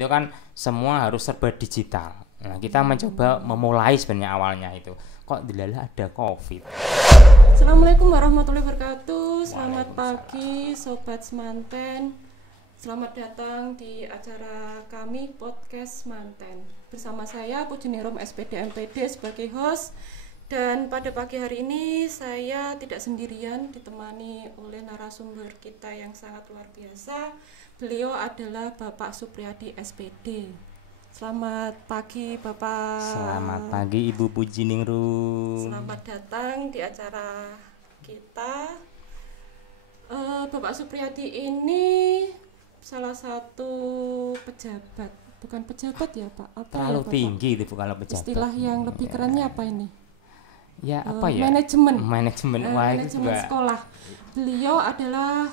itu kan semua harus serba digital. Nah, kita mencoba memulai sebenarnya awalnya itu kok dilala ada COVID. Assalamualaikum warahmatullahi wabarakatuh. Selamat pagi Sobat Semanten. Selamat datang di acara kami Podcast Semanten. Bersama saya Pujinerum SPD MPD sebagai host. Dan pada pagi hari ini saya tidak sendirian, ditemani oleh narasumber kita yang sangat luar biasa. Beliau adalah Bapak Supriyadi SPD. Selamat pagi Bapak. Selamat pagi Ibu Pujiningrum. Selamat datang di acara kita. Bapak Supriyadi ini salah satu pejabat, bukan pejabat ya Pak? Apa terlalu ya, tinggi itu kalau pejabat. Istilah yang lebih kerennya apa ini? Ya apa ya? Manajemen Juga. Sekolah. Beliau adalah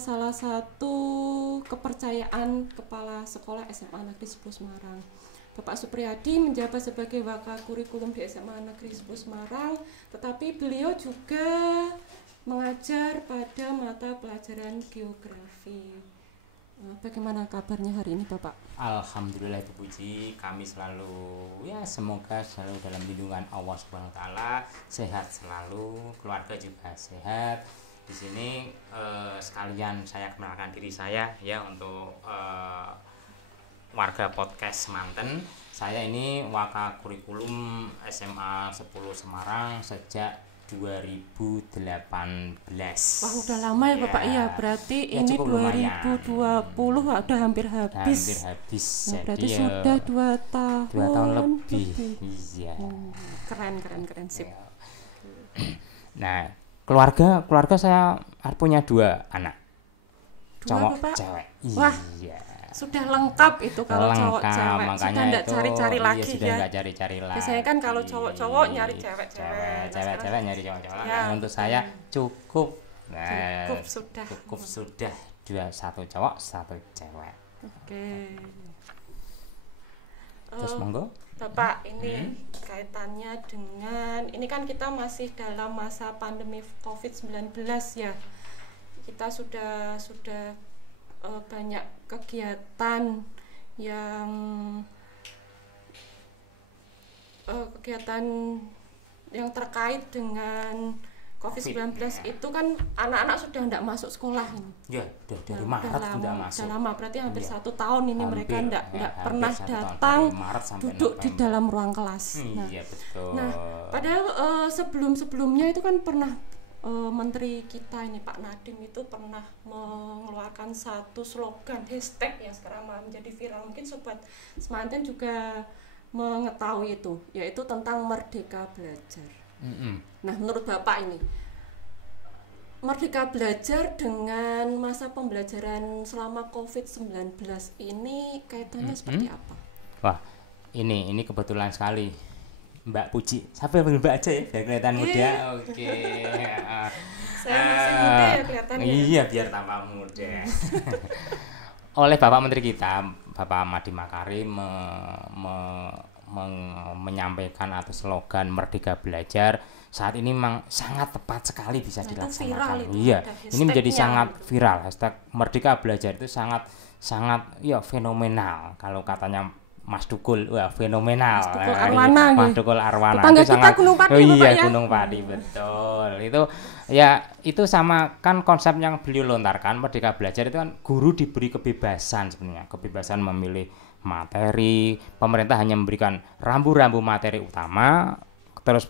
salah satu kepercayaan kepala sekolah SMA Negeri 10 Semarang. Bapak Supriyadi menjabat sebagai wakil kurikulum di SMA Negeri 10 Semarang, tetapi beliau juga mengajar pada mata pelajaran geografi. Bagaimana kabarnya hari ini Bapak? Alhamdulillah Ibu Puji, kami selalu semoga selalu dalam lindungan Allah Subhanahu wa taala, sehat selalu, keluarga juga sehat. Di sini sekalian saya kenalkan diri saya ya untuk warga podcast Semanten. Saya ini wakil kurikulum SMA 10 Semarang sejak 2018. Wah, udah lama ya Bapak ya. Berarti ini 2020 udah hampir habis. Nah, berarti jadi sudah 2 tahun. 2 tahun lebih. Iya. Keren sip. Nah, keluarga saya punya 2 anak. Cowok, Bapak? cewek. Wah. Iya. Sudah lengkap itu kalau cowok cewek. Makanya sudah enggak cari-cari lagi sudah ya. Enggak cari-cari lagi. Biasanya kan kalau cowok nyari cewek-cewek. Cewek nyari cowok-cowok. Ya, untuk saya cukup. Cukup sudah. 1 cowok, 1 cewek. Oke. Terus monggo. Bapak, ini kaitannya dengan ini kan kita masih dalam masa pandemi COVID-19 ya. Kita sudah banyak kegiatan yang terkait dengan COVID-19 itu kan anak-anak sudah tidak masuk sekolah ini. Ya, dari Maret sudah masuk. Sudah lama, berarti hampir 1 tahun ini mereka tidak pernah datang duduk di dalam ruang kelas. Iya, betul. Nah, padahal sebelumnya itu kan pernah Menteri kita ini Pak Nadiem itu pernah mengeluarkan satu slogan hashtag yang sekarang malah menjadi viral, mungkin Sobat Semanten juga mengetahui itu, yaitu tentang Merdeka Belajar. Nah, menurut Bapak ini Merdeka Belajar dengan masa pembelajaran selama COVID-19 ini kaitannya seperti apa? Wah, ini kebetulan sekali Mbak Puji. Siapa yang Mbak aja ya biar kelihatan muda. Oke. Saya masih muda ya kelihatannya. Iya, biar tambah muda. Oleh Bapak Menteri kita, Bapak Nadiem Makarim menyampaikan atau slogan Merdeka Belajar saat ini memang sangat tepat sekali bisa dilaksanakan. Iya, ini menjadi sangat viral. Hashtag Merdeka Belajar itu sangat fenomenal. Kalau katanya Mas Dukul, fenomenal. Mas Dukul Arwana. Tetangga itu sangat Gunung Pati, Gunung Pati, betul. Itu sama kan konsep yang beliau lontarkan Merdeka Belajar itu kan guru diberi kebebasan sebenarnya, kebebasan memilih materi. Pemerintah hanya memberikan rambu-rambu materi utama, terus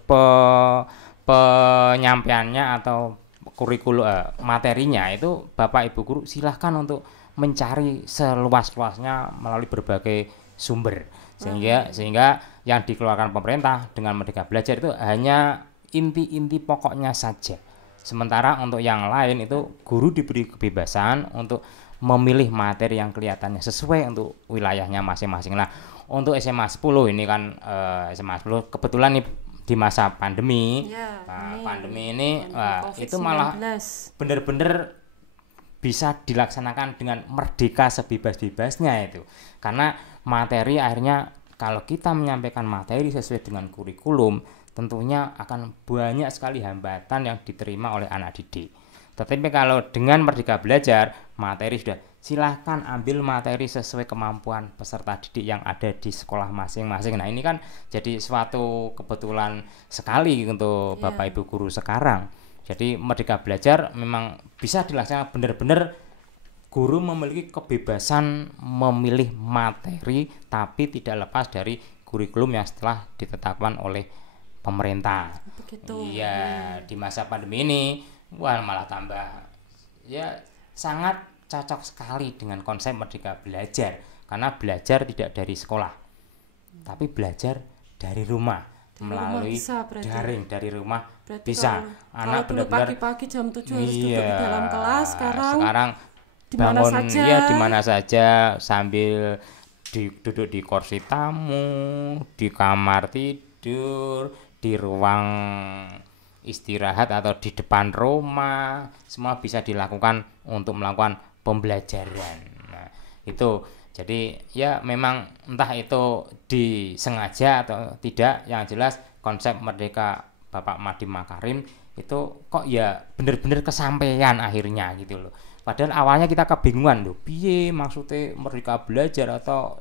penyampaiannya atau kurikulum materinya itu Bapak Ibu guru silahkan untuk mencari seluas-luasnya melalui berbagai sumber, sehingga yang dikeluarkan pemerintah dengan Merdeka Belajar itu hanya inti-inti pokoknya saja. Sementara untuk yang lain itu guru diberi kebebasan untuk memilih materi yang kelihatannya sesuai untuk wilayahnya masing-masing. Nah, untuk SMA 10 ini kan SMA 10 kebetulan nih di masa pandemi. Pandemi ini itu malah benar-benar bisa dilaksanakan dengan merdeka sebebas-bebasnya itu. Karena materi akhirnya kalau kita menyampaikan materi sesuai dengan kurikulum, tentunya akan banyak sekali hambatan yang diterima oleh anak didik. Tetapi kalau dengan Merdeka Belajar, materi sudah silahkan ambil materi sesuai kemampuan peserta didik yang ada di sekolah masing-masing. Nah ini kan jadi suatu kebetulan sekali untuk Bapak Ibu guru sekarang. Jadi Merdeka Belajar memang bisa dilaksanakan benar-benar guru memiliki kebebasan memilih materi, tapi tidak lepas dari kurikulum yang setelah ditetapkan oleh pemerintah. Begitu. Iya, di masa pandemi ini wah malah tambah ya sangat cocok sekali dengan konsep Merdeka Belajar, karena belajar tidak dari sekolah tapi belajar dari rumah melalui daring. Dari rumah berarti bisa anak benar-benar pagi-pagi jam 7 harus duduk di dalam kelas, sekarang bangun di mana saja sambil duduk di kursi tamu, di kamar tidur, di ruang istirahat atau di depan rumah, semua bisa dilakukan untuk melakukan pembelajaran. Nah, itu jadi ya memang entah itu disengaja atau tidak, yang jelas konsep Merdeka Bapak Nadiem Makarim itu kok ya benar-benar kesampaian akhirnya gitu loh. Padahal awalnya kita kebingungan loh, piye maksudnya Merdeka Belajar atau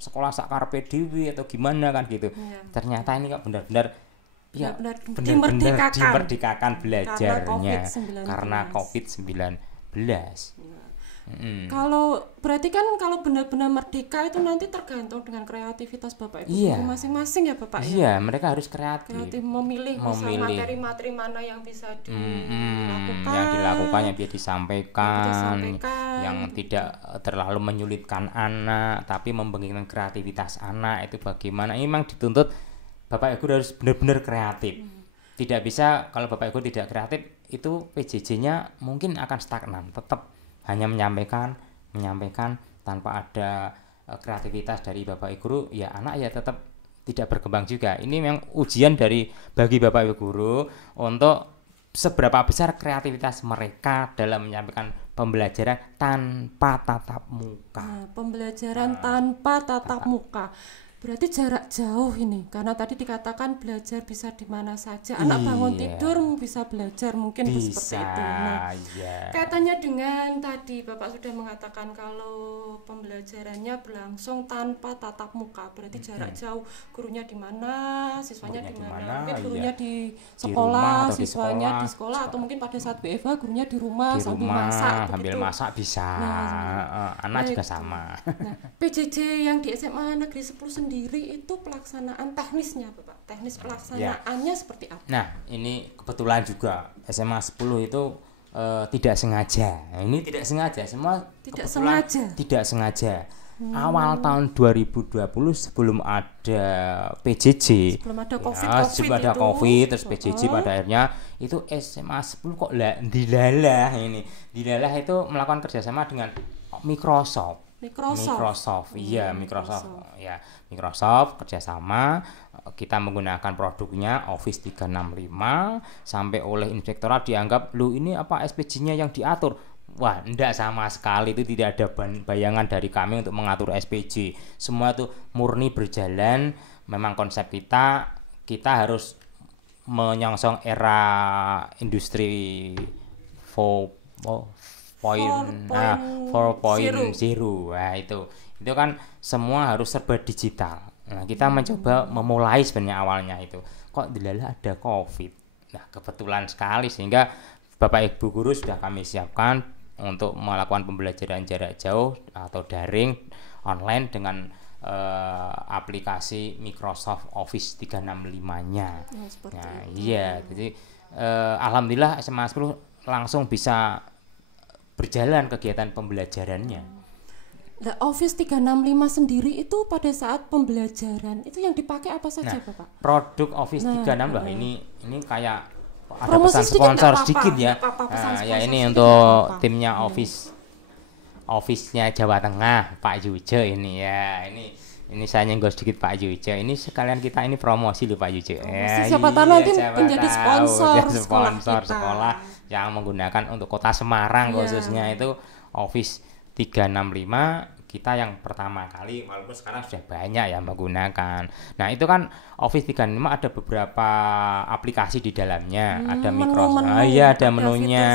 sekolah sakarepe dhewe atau gimana kan gitu. Ternyata ini kok benar-benar ya benar-benar dimerdekakan belajarnya karena COVID-19. Kalau berarti kan kalau benar-benar merdeka itu nanti tergantung dengan kreativitas Bapak Ibu guru masing-masing ya Bapak ya. Iya, mereka harus kreatif memilih materi-materi mana yang bisa dilakukan, yang bisa disampaikan, yang tidak terlalu menyulitkan anak, tapi membangkitkan kreativitas anak itu bagaimana. Ini memang dituntut Bapak Ibu harus benar-benar kreatif. Tidak bisa kalau Bapak Ibu tidak kreatif itu PJJ-nya mungkin akan stagnan, tetap hanya menyampaikan tanpa ada kreativitas dari Bapak Ibu guru, ya anak ya tetap tidak berkembang juga. Ini memang ujian bagi Bapak Ibu guru untuk seberapa besar kreativitas mereka dalam menyampaikan pembelajaran tanpa tatap muka. Pembelajaran tanpa tatap muka. Berarti jarak jauh ini, karena tadi dikatakan belajar bisa di mana saja. Anak bangun tidur bisa belajar, mungkin seperti itu. Nah, kaitannya dengan tadi Bapak sudah mengatakan kalau pembelajarannya berlangsung tanpa tatap muka, berarti jarak jauh. Gurunya di mana, siswanya di mana. Mungkin gurunya di sekolah, siswanya di sekolah, atau mungkin pada saat WFH gurunya di rumah sambil masak bisa. Anak juga sama. Nah, PJJ yang di SMA Negeri 10 sendiri itu pelaksanaan teknisnya Bapak, teknis pelaksanaannya seperti apa? Nah ini kebetulan juga SMA 10 itu tidak sengaja. Nah, ini tidak sengaja, semua tidak sengaja. Awal tahun 2020 sebelum ada PJJ, sebelum ada COVID, terus PJJ pada akhirnya itu SMA 10 kok dilalah itu melakukan kerjasama dengan Microsoft. Microsoft kerjasama, kita menggunakan produknya Office 365 sampai oleh inspektorat dianggap lu ini apa SPJ-nya yang diatur. Wah, enggak sama sekali, itu tidak ada bayangan dari kami untuk mengatur SPJ. Semua itu murni berjalan. Memang konsep kita harus menyongsong era industri 4.0. Nah, itu kan semua harus serba digital. Nah, kita mencoba memulai sebenarnya awalnya itu. Kok dilala ada COVID. Nah, kebetulan sekali sehingga Bapak Ibu guru sudah kami siapkan untuk melakukan pembelajaran jarak jauh atau daring online dengan aplikasi Microsoft Office 365-nya. Jadi alhamdulillah SMA 10 langsung bisa berjalan kegiatan pembelajarannya. Nah, Office 365 sendiri itu pada saat pembelajaran itu yang dipakai apa saja, Bapak? Produk Office 365 ini kayak ada pesan sponsor sedikit ya. Ya ini untuk timnya Office-nya Jawa Tengah, Pak Yujo ini ya. Ini saya nyenggol sedikit Pak Yujo. Ini sekalian kita ini promosi loh Pak Yujo. Siapa tahu nanti menjadi sponsor sekolah yang menggunakan untuk Kota Semarang khususnya itu Office 365 kita yang pertama kali, walaupun sekarang sudah banyak ya menggunakan. Nah itu kan Office 365 ada beberapa aplikasi di dalamnya, ada Microsoft, ada menunya,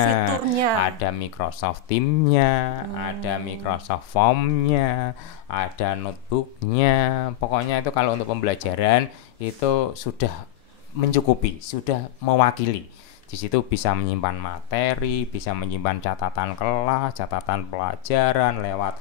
ada Microsoft Teams-nya, ada Microsoft Form-nya, ada notebook-nya. Pokoknya itu kalau untuk pembelajaran itu sudah mencukupi, sudah mewakili. Di situ bisa menyimpan materi, bisa menyimpan catatan kelas, catatan pelajaran lewat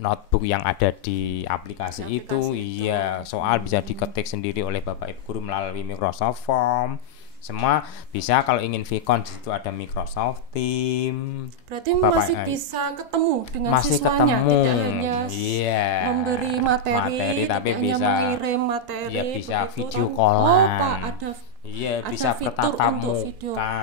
notebook yang ada di aplikasi itu. Iya, soal bisa diketik sendiri oleh Bapak Ibu guru melalui Microsoft Form. Semua bisa. Kalau ingin Vicon di situ ada Microsoft Teams. Berarti masih bisa ketemu dengan siswanya, tidak hanya memberi materi tapi bisa mengirim materi, ya bisa video call-an. Iya, bisa bertatap muka.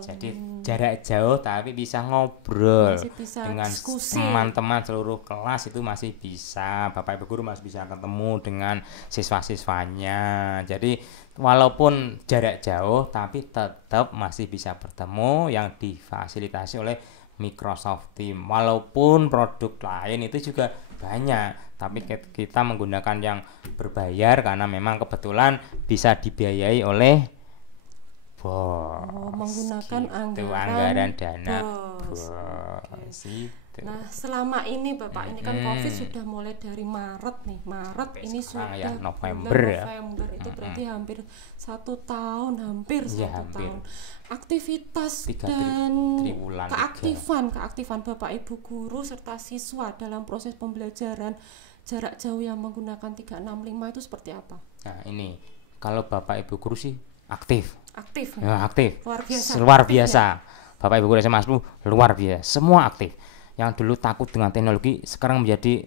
Jadi jarak jauh tapi bisa ngobrol bisa dengan teman-teman seluruh kelas, itu masih bisa. Bapak Ibu guru masih bisa ketemu dengan siswa-siswanya. Jadi walaupun jarak jauh tapi tetap masih bisa bertemu, yang difasilitasi oleh Microsoft Teams. Walaupun produk lain itu juga banyak, tapi kita menggunakan yang berbayar karena memang kebetulan bisa dibiayai oleh BOS. Menggunakan gitu, anggaran dana BOS. Gitu. Nah, selama ini Bapak, ini kan Covid sudah mulai dari Maret nih. Maret sampai ini sudah ya, November itu berarti hampir 1 tahun, hampir 1 tahun. Aktivitas dan keaktifan Bapak Ibu guru serta siswa dalam proses pembelajaran jarak jauh yang menggunakan 365 itu seperti apa? Nah, ini kalau Bapak Ibu guru sih aktif. Ya, aktif. Luar biasa. Ya. Bapak Ibu guru SMA 10 luar biasa. Semua aktif. Yang dulu takut dengan teknologi sekarang menjadi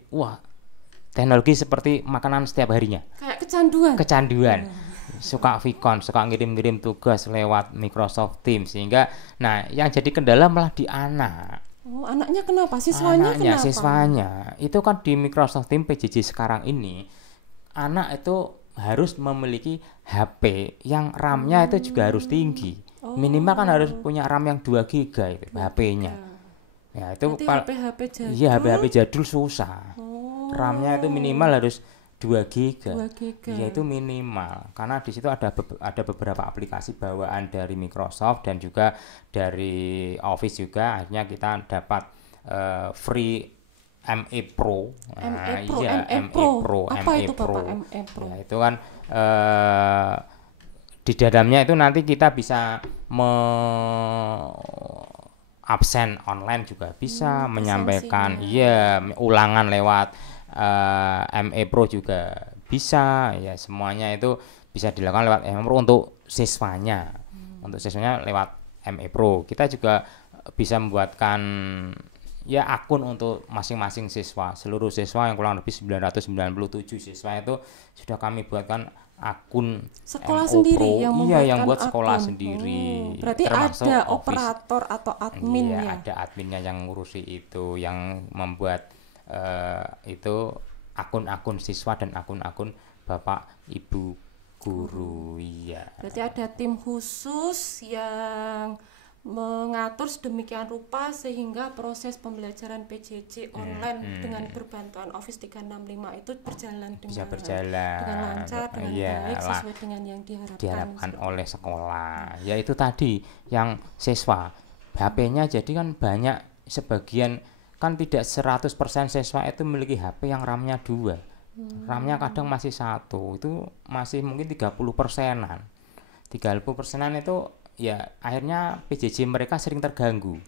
teknologi seperti makanan setiap harinya. Kayak kecanduan. Suka Vicon, suka ngirim-ngirim tugas lewat Microsoft Teams, sehingga yang jadi kendala malah di anak. Anaknya kenapa? Siswanya. Itu kan di Microsoft Teams PJJ sekarang ini anak itu harus memiliki HP yang RAM-nya itu juga harus tinggi. Minimal kan harus punya RAM yang 2 GB itu HP-nya. Ya itu HP jadul. Iya, HP jadul susah. RAM-nya itu minimal harus 2 GB. Ya itu minimal. Karena di situ ada beberapa aplikasi bawaan dari Microsoft dan juga dari Office juga. Akhirnya kita dapat free ME Pro. ME Pro. Apa itu Bapak ME Pro? Ya, itu kan di dalamnya itu nanti kita bisa absen online juga bisa, menyampaikan ulangan lewat ME Pro juga bisa, ya semuanya itu bisa dilakukan lewat ME Pro untuk siswanya. Untuk siswanya lewat ME Pro. Kita juga bisa membuatkan akun untuk masing-masing siswa. Seluruh siswa yang kurang lebih 997 siswa itu sudah kami buatkan akun sekolah sendiri Pro. Yang buat sekolah akun sendiri. Berarti ada operator atau admin ya? Ada adminnya yang ngurusi itu, yang membuat itu akun-akun siswa dan akun-akun Bapak Ibu guru. Berarti ada tim khusus yang mengatur sedemikian rupa sehingga proses pembelajaran PJJ online dengan berbantuan Office 365 itu berjalan dengan lancar, dengan baik, sesuai dengan yang diharapkan oleh sekolah. Ya itu tadi yang siswa HP-nya, jadi kan banyak, sebagian kan tidak 100% siswa itu memiliki HP yang RAM-nya 2. RAM-nya kadang masih 1, itu masih mungkin 30%-an. 30%-an itu akhirnya PJJ mereka sering terganggu.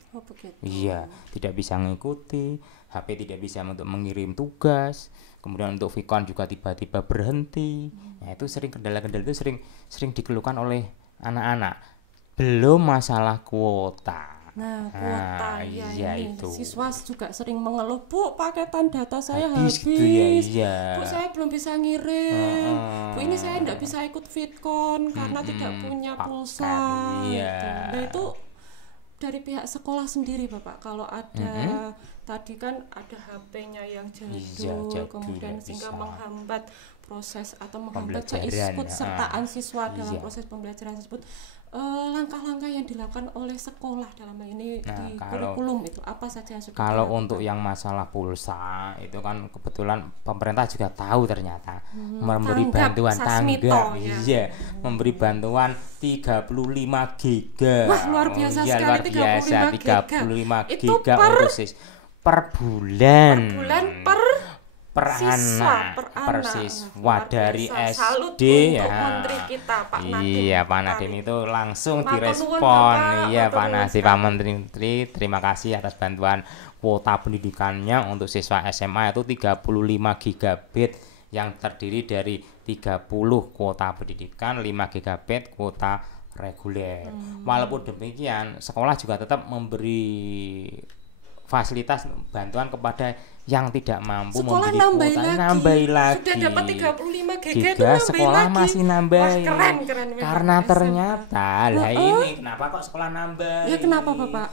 Iya, tidak bisa mengikuti, HP tidak bisa untuk mengirim tugas, kemudian untuk Vicon juga tiba-tiba berhenti. Itu sering kendala-kendala itu sering dikeluhkan oleh anak-anak. Belum masalah kuota. Kuota itu. Siswa juga sering mengeluh, Bu, paketan data saya habis. Bu, saya belum bisa ngirim. Bu, ini saya tidak bisa ikut Vicon karena tidak punya pulsa. Nah, itu dari pihak sekolah sendiri, Bapak, kalau ada tadi kan ada HP-nya yang jadul, jadul, kemudian nggak sehingga bisa. menghambat proses atau menghambat Pembelajaran, keikutsertaan siswa dalam iya. proses pembelajaran tersebut. Langkah-langkah yang dilakukan oleh sekolah dalam hal ini Nah, di kalau- kurikulum itu apa saja yang sudah Kalau dilakukan? untuk yang masalah pulsa itu kan kebetulan pemerintah juga tahu ternyata memberi tanggap bantuan Sasmito, tanggap, ya. iya, memberi bantuan 35 giga. Wah, luar biasa Iya, sekali, luar biasa 35 35 Itu giga per- untuk per bulan. per bulan per siswa, per per anak. siswa Luar dari biasa. Salut SD untuk ya. Menteri kita, Pak Nadiem. Iya, Pak Makarim. Nadiem itu langsung Matur nuwun, direspon. Bapak. Iya, Matur Pak nuwun Nadiem, sekali. Pak Menteri, terima kasih atas bantuan kuota pendidikannya untuk siswa SMA itu 35 gigabit yang terdiri dari 30 kuota pendidikan, 5 gigabit kuota reguler. Walaupun demikian, sekolah juga tetap memberi fasilitas bantuan kepada yang tidak mampu Sekolah membeli nambah kuota, lagi. nambah lagi. Sudah dapat 35 giga itu Giga, nambah sekolah lagi. masih nambah. Wah, keren memang Karena SMA. ternyata lah Heeh. ini kenapa kok sekolah nambah? Ya, kenapa, Bapak?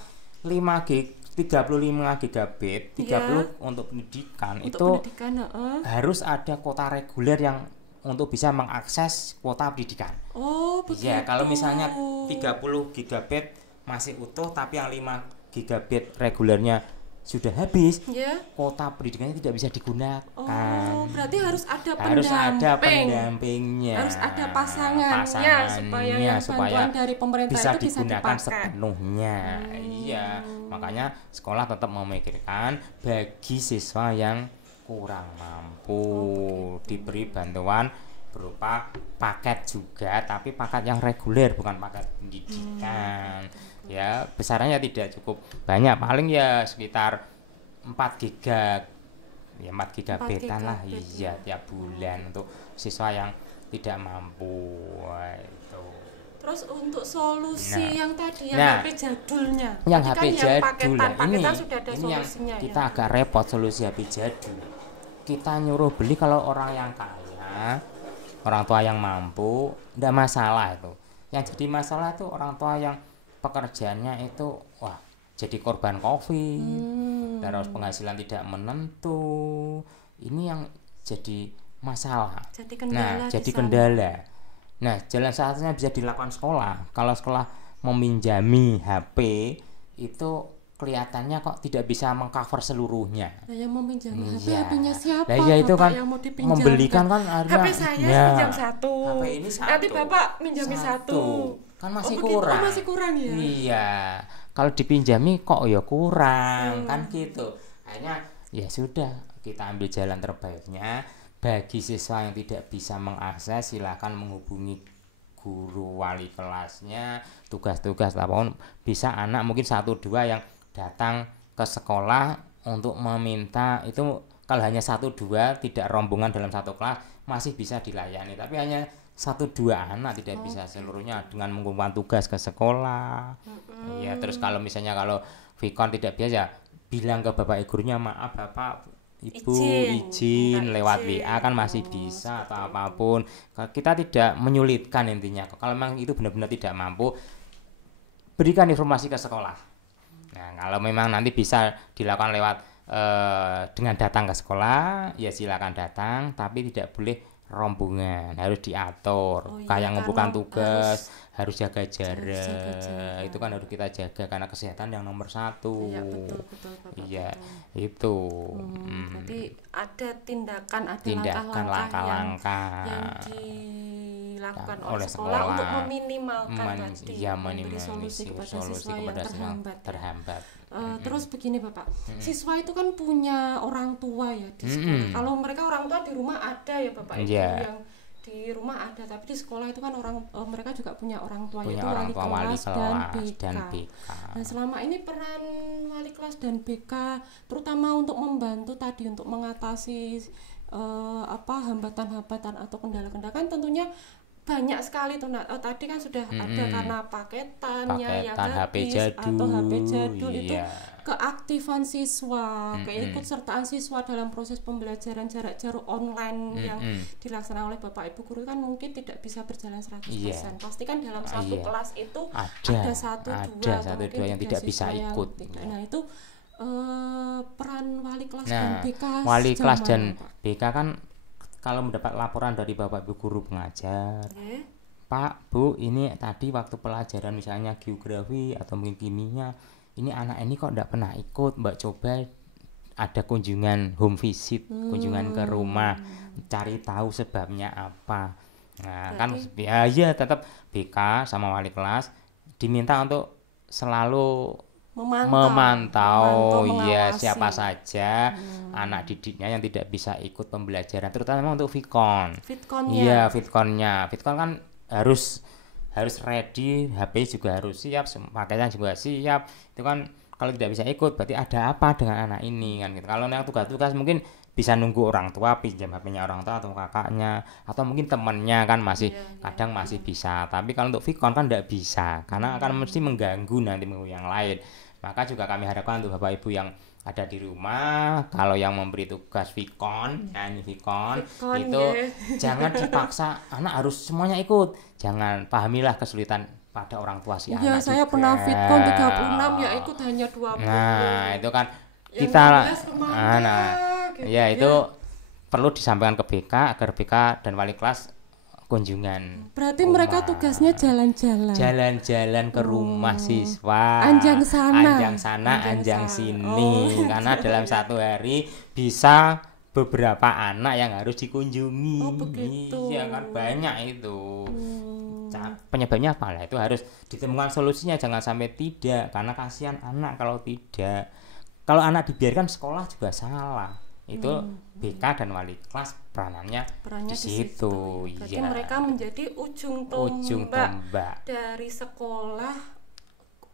5 gig 35 gigabit, 30 untuk pendidikan Untuk itu pendidikan, harus ada kuota reguler yang untuk bisa mengakses kuota pendidikan. Oh, begitu. Iya, kalau misalnya 30 gigabit masih utuh tapi yang 5 gigabit regulernya sudah habis, Ya. kuota pendidikannya tidak bisa digunakan. Oh, berarti harus ada Harus ada pendamping. pendampingnya, Harus ada pasangannya supaya yang bantuan dari pemerintah bisa itu bisa digunakan dipakai. sepenuhnya. Iya, makanya sekolah tetap memikirkan bagi siswa yang kurang mampu diberi bantuan berupa paket juga, tapi paket yang reguler bukan paket pendidikan. Ya, besarannya tidak cukup banyak, paling ya sekitar 4 giga, ya 4 gigabitan lah, gigabit, iya, tiap bulan untuk siswa yang tidak mampu. Wah, itu. Terus untuk solusi Nah. yang tadi yang Nah. HP jadulnya. Yang Tadi HP kan jadul paketan, ini paketan sudah ada yang solusinya kita ya. agak repot solusi HP jadul. Kita nyuruh beli kalau orang yang kaya, orang tua yang mampu, ndak masalah itu. Yang jadi masalah itu orang tua yang pekerjaannya itu wah jadi korban COVID, terus penghasilan tidak menentu. Ini yang jadi masalah. Jadi kendala Nah, di jadi sana. kendala. Nah, jalan satunya bisa dilakukan sekolah. Kalau sekolah meminjami HP itu kelihatannya kok tidak bisa mengcover seluruhnya. Nah, yang meminjam HP, Iya. HP-nya siapa? Lah iya itu Bapak kan yang mau dipinjamkan? membelikan kan akhirnya HP saya ya, pinjam satu. HP ini satu. Nanti Bapak minjami satu. Kan masih begitu. kurang. Oh, masih kurang ya. Iya. Kalau dipinjami kok ya kurang, kan gitu. Akhirnya ya sudah, kita ambil jalan terbaiknya. Bagi siswa yang tidak bisa mengakses, silakan menghubungi guru wali kelasnya, tugas-tugas apapun. Bisa anak mungkin 1-2 yang datang ke sekolah untuk meminta itu. Kalau hanya 1-2 tidak rombongan dalam satu kelas masih bisa dilayani, tapi hanya 1-2 anak tidak bisa seluruhnya dengan mengumpulkan tugas ke sekolah. Iya, terus kalau misalnya kalau Vicon tidak biasa, bilang ke bapak gurunya, maaf bapak ibu izin minta lewat izin. WA kan masih bisa atau apapun. Kita tidak menyulitkan intinya. Kalau memang itu benar-benar tidak mampu, berikan informasi ke sekolah. Nah, kalau memang nanti bisa dilakukan lewat dengan datang ke sekolah, ya silakan datang, tapi tidak boleh rombongan, harus diatur. Oh iya, Kayak ngumpulkan karena tugas, harus jaga jarak. jaga jarak. Itu kan harus kita jaga karena kesehatan yang nomor 1. Iya, betul Bapak. Iya, betul. itu. Berarti ada tindakan, ada Tindakan langkah-langkah yang langkah-langkah dilakukan oleh oleh sekolah sekolah. untuk meminimalkan tadi, Iya, memberi solusi kepada siswa yang kepada siswa terhambat. terhambat. Terus begini Bapak, siswa itu kan punya orang tua ya di sekolah. Kalau mereka orang tua di rumah ada ya Bapak, itu Iya. yang di rumah ada, tapi di sekolah itu kan mereka juga punya orang tua, Punya yaitu orang wali tua, wali kelas dan kelas dan BK. BK. Nah, selama ini peran wali kelas dan BK terutama untuk membantu tadi untuk mengatasi hambatan-hambatan atau kendala-kendala kan tentunya banyak sekali tuh. Tadi kan sudah ada karena paketannya yang Paketan HP habis jadul, atau HP jadul itu iya. keaktifan siswa, keikutsertaan siswa dalam proses pembelajaran jarak jauh online yang dilaksanakan oleh Bapak Ibu guru kan mungkin tidak bisa berjalan 100%. Iya. Pasti kan dalam satu Iya. kelas itu Ada satu ada dua atau 1-2 mungkin yang tiga tidak bisa siswa yang ikut. tidak. Nah, itu peran wali kelas Nah, dan BK wali sejauh kelas mana, dan Pak? BK kan kalau mendapat laporan dari Bapak Ibu guru pengajar, Oke. Pak, Bu, ini tadi waktu pelajaran misalnya geografi atau mungkin kimia, ini anak ini kok enggak pernah ikut, Mbak coba ada kunjungan home visit, kunjungan ke rumah, cari tahu sebabnya apa. Nah, kan Berarti ya tetap BK sama wali kelas diminta untuk selalu memantau ya siapa mengawasi. saja anak didiknya yang tidak bisa ikut pembelajaran, terutama untuk Vkon. Iya, Fitkonnya. Fitkonnya. Fitkon kan harus harus ready, HP juga harus siap, pakaian juga siap. Itu kan kalau tidak bisa ikut berarti ada apa dengan anak ini kan gitu. Kalau yang tugas-tugas mungkin bisa nunggu orang tua, pinjam HP-nya orang tua atau kakaknya atau mungkin temannya kan masih Iya, iya. kadang masih bisa. Tapi kalau untuk Vkon kan tidak bisa karena akan mesti mengganggu nanti yang lain. Maka juga kami harapkan untuk Bapak Ibu yang ada di rumah, kalau yang memberi tugas Vkon, nyanyi Vkon, Fitkon itu ya. jangan dipaksa anak harus semuanya ikut. Jangan, pahamilah kesulitan pada orang tua si Iya, anak saya juga. pernah Fitkom 36 ya ikut hanya 20. Nah, itu kan Yang kita 16 kemana? nah, Gitu ya itu perlu disampaikan ke BK agar BK dan wali kelas kunjungan Berarti mereka rumah. tugasnya jalan-jalan. Jalan-jalan ke rumah siswa, Anjang sana. anjang sana, Anjang anjang sana. sini, karena dalam satu hari bisa beberapa anak yang harus dikunjungi. Oh, begitu. Iya kan banyak itu. Hmm. Penyebabnya apa lah, itu harus ditemukan solusinya, jangan sampai tidak, karena kasihan anak kalau tidak. Kalau anak dibiarkan sekolah juga salah. Itu BK dan wali kelas peranannya Perannya di situ. Berarti Iya. mereka menjadi ujung Ujung tombak tombak. dari sekolah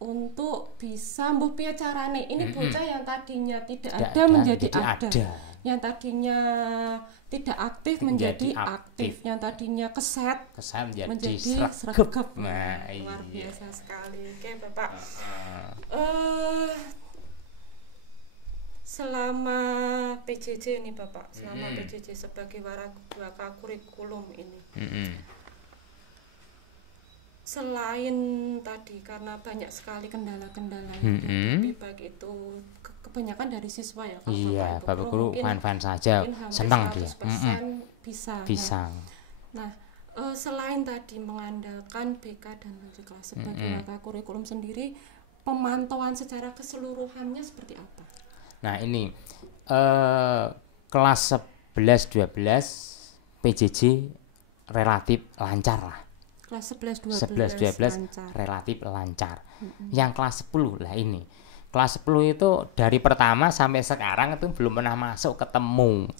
untuk bisa mbok piye carane ini bocah yang tadinya tidak ada menjadi ada. Yang tadinya tidak aktif menjadi aktif. Yang tadinya keset Kesan menjadi sregep. sregep. Nah, Luar iya. biasa sekali. Oke, Bapak. Eh selama PJJ ini Bapak, selama PJJ sebagai warga kurikulum ini, selain tadi karena banyak sekali kendala-kendala yang dihadapi, baik itu kebanyakan dari siswa ya, kalau Iya, Bapak Guru Guru mungkin fan-fan saja, hampir senang dia. 100% bisa. Bisa. Nah, selain tadi mengandalkan BK dan wali kelas sebagai warga kurikulum sendiri, pemantauan secara keseluruhannya seperti apa? Nah, ini kelas 11 12 PJJ relatif lancar lah. Kelas 11 11 12 lancar. relatif lancar. Yang kelas 10 lah ini. Kelas 10 itu dari pertama sampai sekarang itu belum pernah masuk ketemu.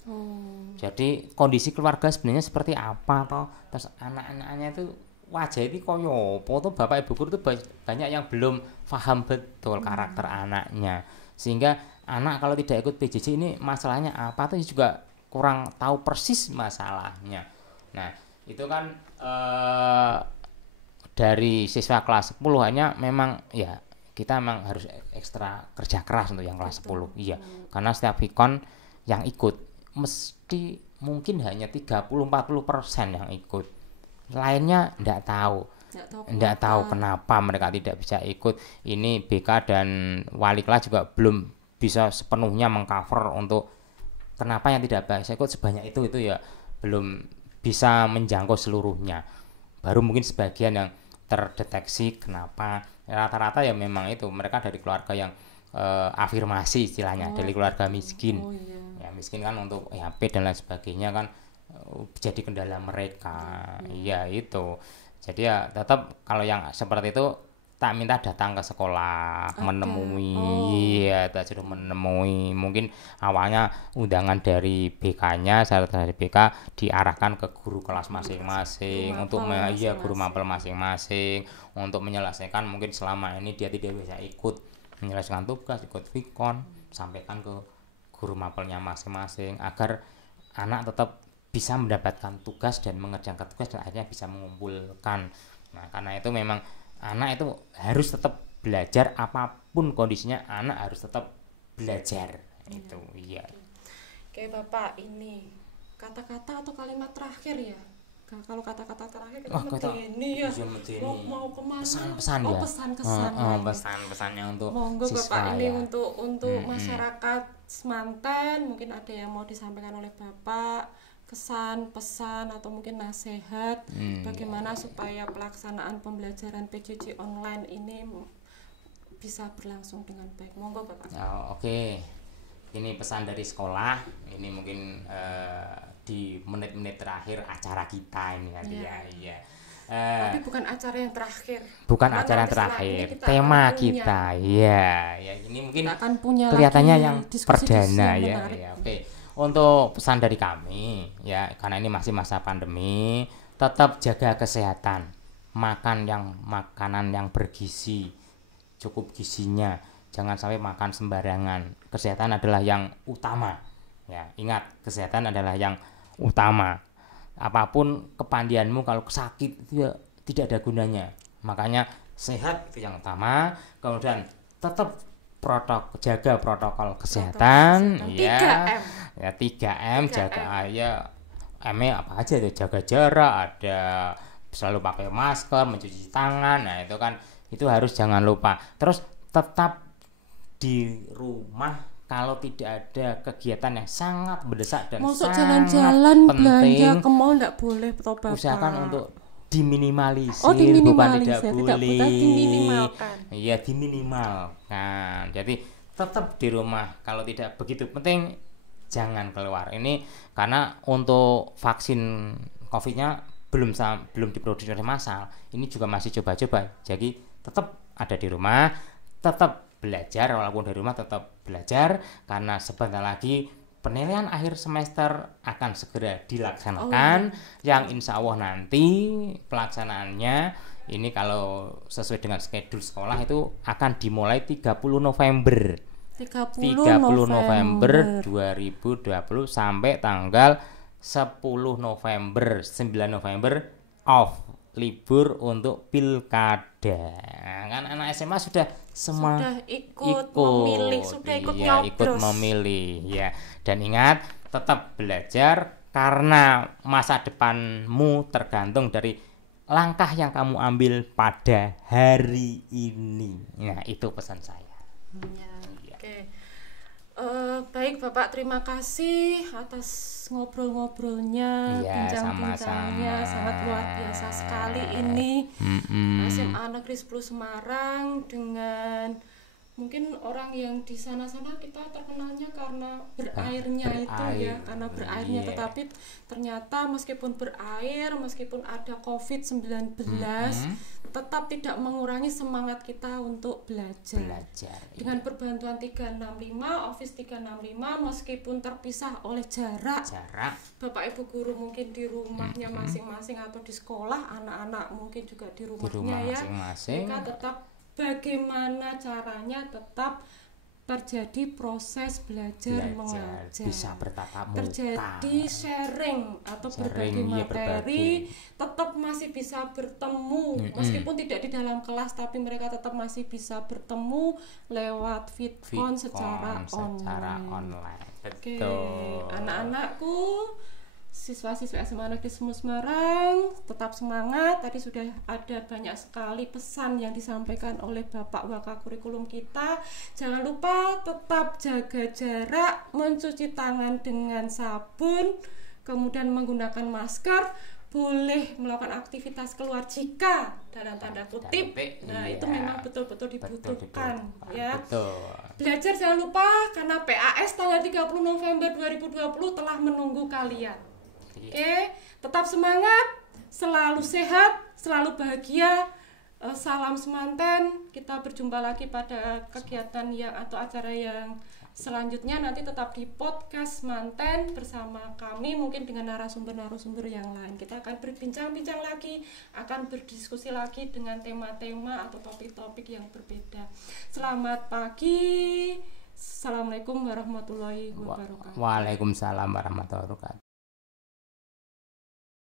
Jadi kondisi keluarga sebenarnya seperti apa toh? Terus anak-anaknya itu wajah itu koyo apa tuh, Bapak Ibu guru tuh banyak yang belum paham betul karakter anaknya. Sehingga anak kalau tidak ikut PJJ ini masalahnya apa tuh juga kurang tahu persis masalahnya. Nah, itu kan dari siswa kelas 10 hanya memang ya kita memang harus ekstra kerja keras untuk yang kelas 10. Iya, karena setiap Vkon yang ikut mesti mungkin hanya 30-40% yang ikut. Lainnya enggak tahu. Enggak tahu kenapa mereka tidak bisa ikut. Ini BK dan wali kelas juga belum bisa sepenuhnya mengcover untuk kenapa yang tidak bisa ikut sebanyak itu ya belum bisa menjangkau seluruhnya. Baru mungkin sebagian yang terdeteksi kenapa. Rata-rata ya memang itu mereka dari keluarga yang afirmasi istilahnya, dari keluarga miskin. Ya miskin kan untuk HP dan lain sebagainya kan jadi kendala mereka. Iya itu. Jadi ya tetap kalau yang seperti itu tak minta datang ke sekolah menemui, ya tak suruh menemui. Mungkin awalnya undangan dari BK-nya, syarat dari BK diarahkan ke guru kelas masing-masing untuk guru mapel masing-masing untuk menyelesaikan mungkin selama ini dia tidak bisa ikut menyelesaikan tugas, ikut Vkon, sampaikan ke guru mapelnya masing-masing agar anak tetap bisa mendapatkan tugas dan mengerjakan tugas dan akhirnya bisa mengumpulkan. Nah, karena itu memang anak itu harus tetap belajar apapun kondisinya, anak harus tetap belajar. Itu iya. Oke Bapak, ini kata-kata atau kalimat terakhir ya Kalau kata-kata terakhir kita medeni ya. Mau kemana? Pesan-pesan ya. Pesan-kesan. Pesan-pesannya untuk monggo siswa Bapak ini ya. untuk masyarakat Semanten, mungkin ada yang mau disampaikan oleh Bapak, kesan, pesan atau mungkin nasihat bagaimana supaya pelaksanaan pembelajaran PJJ online ini bisa berlangsung dengan baik. Monggo Bapak. Oke. Ini pesan dari sekolah. Ini mungkin di menit-menit terakhir acara kita ini nanti ya. Iya. Tapi bukan acara yang terakhir. Bukan acara yang terakhir. Tema kita. Ya. Ini mungkin akan punya kelihatannya yang perdana yang ya. Oke. Untuk pesan dari kami ya, karena ini masih masa pandemi, tetap jaga kesehatan. Makanan yang bergizi, cukup gizinya. Jangan sampai makan sembarangan. Kesehatan adalah yang utama. Ya, ingat, kesehatan adalah yang utama. Apapun kepandianmu kalau sakit itu ya tidak ada gunanya. Makanya sehat itu yang utama. Kemudian tetap jaga protokol kesehatan. 3M. Ya 3M, jaga ya M-nya apa aja itu, jaga jarak, ada selalu pakai masker, mencuci tangan. Nah, itu harus jangan lupa. Terus tetap di rumah. Kalau tidak ada kegiatan yang sangat mendesak dan masuk sangat jalan-jalan penting, belanja ke mall enggak boleh toh Bapak. Usahakan untuk diminimalisir, bukan tidak boleh. Diminimalkan. Iya, diminimalkan. Jadi tetap di rumah. Kalau tidak begitu penting, jangan keluar. Ini karena untuk vaksin COVID-nya belum diproduksi oleh massal. Ini juga masih coba-coba. Jadi tetap ada di rumah, tetap belajar, walaupun dari rumah tetap belajar, karena sebentar lagi penilaian akhir semester akan segera dilaksanakan, yang insya Allah nanti pelaksanaannya ini kalau sesuai dengan schedule sekolah itu akan dimulai 30 November 2020 sampai tanggal 10 November 9 November off, libur untuk pilkada. Kan anak SMA sudah ikut memilih, ikut memilih ya. Dan ingat, tetap belajar karena masa depanmu tergantung dari langkah yang kamu ambil pada hari ini. Nah, itu pesan saya. Oke. Baik Bapak, terima kasih atas ngobrol-ngobrolnya, bincang-bincangnya, sangat luar biasa sekali ini. SMA Negeri 10 Semarang, dengan mungkin orang yang di sana-sana kita terkenalnya karena berairnya itu ya, karena berairnya, tetapi ternyata meskipun berair, meskipun ada COVID-19, tetap tidak mengurangi semangat kita untuk belajar. Dengan perbantuan 365, Office 365, meskipun terpisah oleh jarak, Bapak Ibu guru mungkin di rumahnya masing-masing atau di sekolah, anak-anak mungkin juga di rumahnya masing-masing. Mereka tetap bagaimana caranya tetap terjadi proses belajar mengajar, bisa bertatap muka, terjadi sharing atau berbagi materi, tetap masih bisa bertemu meskipun tidak di dalam kelas, tapi mereka tetap masih bisa bertemu lewat VidCon secara online. Betul. Oke, anak-anakku, siswa-siswa SMA Negeri 10 Semarang, tetap semangat. Tadi sudah ada banyak sekali pesan yang disampaikan oleh Bapak Wakakurikulum kita. Jangan lupa tetap jaga jarak, mencuci tangan dengan sabun, kemudian menggunakan masker, boleh melakukan aktivitas keluar jika dalam tanda kutip. Nah, itu memang betul-betul dibutuhkan ya. Belajar jangan lupa, karena PAS tanggal 30 November 2020 telah menunggu kalian. Oke, tetap semangat, selalu sehat, selalu bahagia. Salam Semanten. Kita berjumpa lagi pada kegiatan atau acara yang selanjutnya. Nanti tetap di podcast Manten bersama kami, mungkin dengan narasumber-narasumber yang lain. Kita akan berbincang-bincang lagi, akan berdiskusi lagi dengan tema-tema atau topik-topik yang berbeda. Selamat pagi. Assalamualaikum warahmatullahi wabarakatuh. Waalaikumsalam warahmatullahi wabarakatuh.